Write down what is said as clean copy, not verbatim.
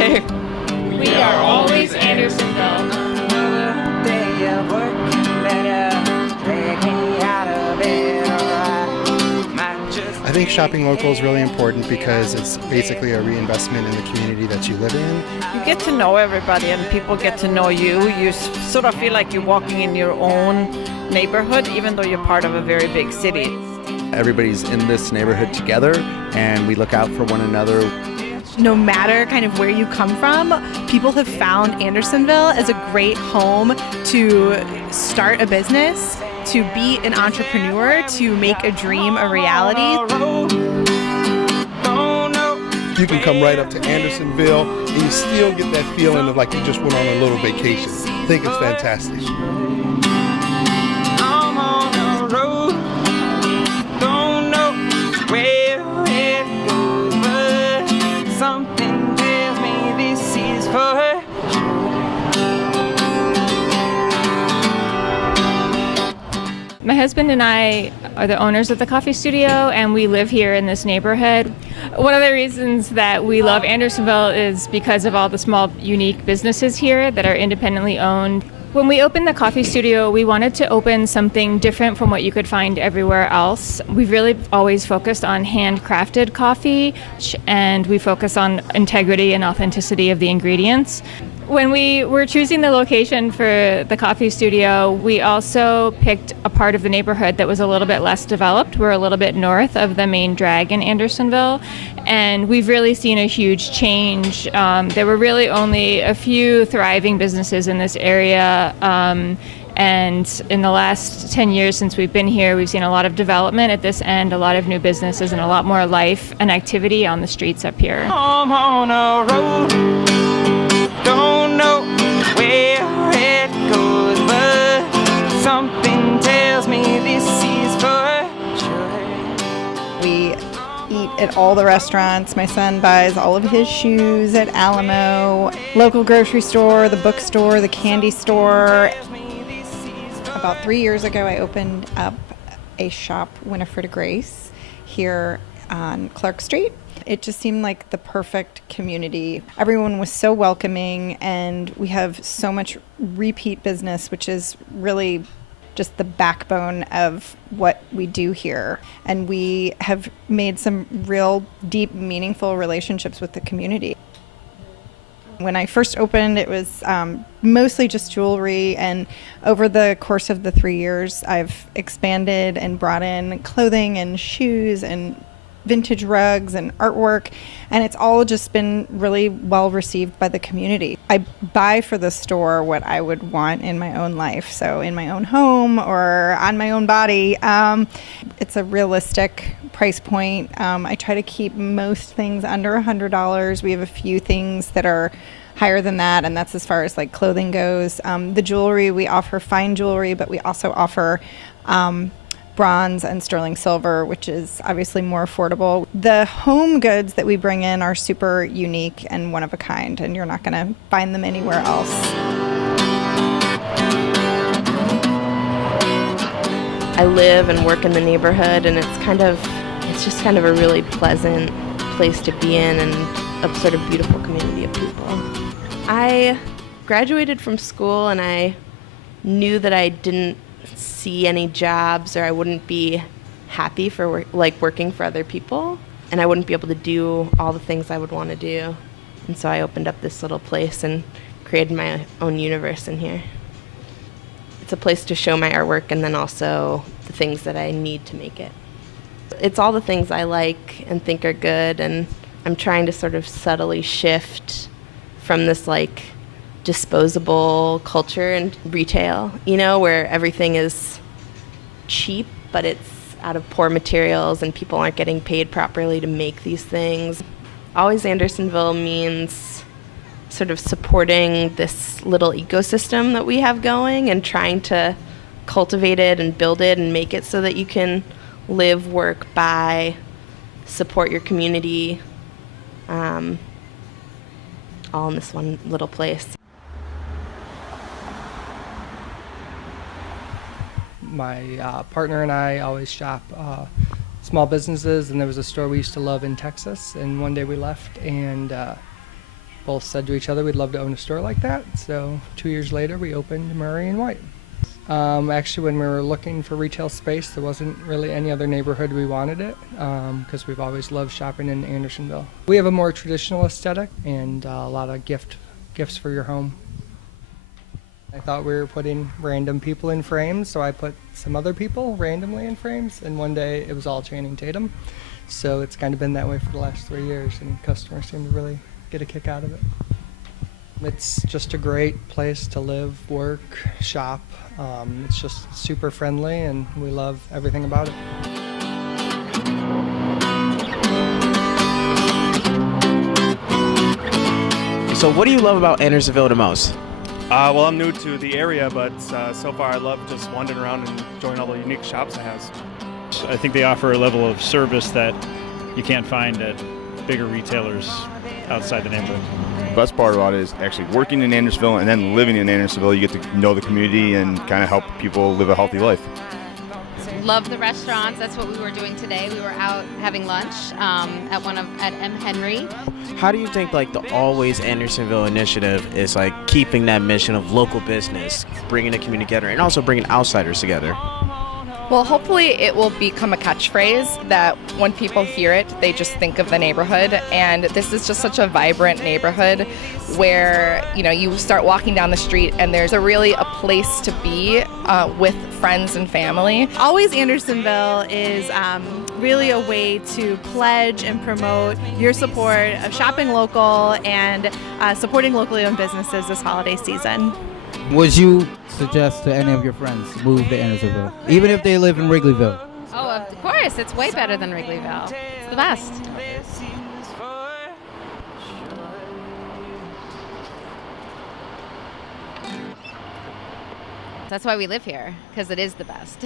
say. We are always Andersonville. Another day of work, better drag me out of bed, alright. Might just I think shopping local is really important because it's basically a reinvestment in the community that you live in. You get to know everybody and people get to know you. You sort of feel like you're walking in your own neighborhood, even though you're part of a very big city. Everybody's in this neighborhood together, and we look out for one another. No matter kind of where you come from, people have found Andersonville as a great home to start a business, to be an entrepreneur, to make a dream a reality. You can come right up to Andersonville and you still get that feeling of like you just went on a little vacation. I think it's fantastic. I'm on the road, don't know where it goes, but something tells me this is for My husband and I are the owners of the coffee studio, and we live here in this neighborhood. One of the reasons that we love Andersonville is because of all the small, unique businesses here that are independently owned. When we opened the coffee studio, we wanted to open something different from what you could find everywhere else. We've really always focused on handcrafted coffee, and we focus on integrity and authenticity of the ingredients. When we were choosing the location for the coffee studio, we also picked a part of the neighborhood that was a little bit less developed. We're a little bit north of the main drag in Andersonville, and we've really seen a huge change. There were really only a few thriving businesses in this area, and in the last 10 years since we've been here, we've seen a lot of development at this end, a lot of new businesses, and a lot more life and activity on the streets up here. I'm on a road, don't know where it goes, but something tells me this is for sure. We eat at all the restaurants. My son buys all of his shoes at Alamo, local grocery store, the bookstore, the candy store. About 3 years ago, I opened up a shop, Winifred Grace, here on Clark Street. It just seemed like the perfect community. Everyone was so welcoming, and we have so much repeat business, which is really just the backbone of what we do here. And we have made some real deep, meaningful relationships with the community. When I first opened, it was mostly just jewelry, and over the course of the 3 years, I've expanded and brought in clothing and shoes and vintage rugs and artwork, and it's all just been really well received by the community. I buy for the store what I would want in my own life, so in my own home or on my own body. It's a realistic price point. I try to keep most things under $100. We have a few things that are higher than that, and that's as far as like clothing goes. The jewelry, we offer fine jewelry, but we also offer bronze and sterling silver, which is obviously more affordable. The home goods that we bring in are super unique and one of a kind, and you're not going to find them anywhere else. I live and work in the neighborhood, and it's just kind of a really pleasant place to be in, and a sort of beautiful community of people. I graduated from school, and I knew that I didn't see any jobs, or I wouldn't be happy for working for other people, and I wouldn't be able to do all the things I would want to do. And so I opened up this little place and created my own universe in here. It's a place to show my artwork, and then also the things that I need to make it. It's all the things I like and think are good, and I'm trying to sort of subtly shift from this like disposable culture and retail, where everything is cheap, but it's out of poor materials and people aren't getting paid properly to make these things. Always Andersonville means sort of supporting this little ecosystem that we have going and trying to cultivate it and build it and make it so that you can live, work, buy, support your community, all in this one little place. My partner and I always shop small businesses, and there was a store we used to love in Texas, and one day we left, and both said to each other we'd love to own a store like that. So 2 years later, we opened Murray and White. Actually, when we were looking for retail space, there wasn't really any other neighborhood we wanted it, because we've always loved shopping in Andersonville. We have a more traditional aesthetic and a lot of gifts for your home. I thought we were putting random people in frames, so I put some other people randomly in frames, and one day it was all Channing Tatum. So it's kind of been that way for the last 3 years, and customers seem to really get a kick out of it. It's just a great place to live, work, shop. It's just super friendly, and we love everything about it. So what do you love about Andersonville the most? Well, I'm new to the area, but so far I love just wandering around and enjoying all the unique shops it has. I think they offer a level of service that you can't find at bigger retailers outside the neighborhood. The best part about it is actually working in Andersonville and then living in Andersonville. You get to know the community and kind of help people live a healthy life. Love the restaurants. That's what we were doing today. We were out having lunch at M. Henry. How do you think like the Always Andersonville initiative is like keeping that mission of local business, bringing the community together, and also bringing outsiders together? Well, hopefully it will become a catchphrase that when people hear it, they just think of the neighborhood. And this is just such a vibrant neighborhood where, you start walking down the street and there's a place to be with friends and family. Always Andersonville is really a way to pledge and promote your support of shopping local and supporting locally owned businesses this holiday season. Would you suggest to any of your friends move to Andersonville, even if they live in Wrigleyville? Oh, of course. It's way better than Wrigleyville. It's the best. That's why we live here, because it is the best.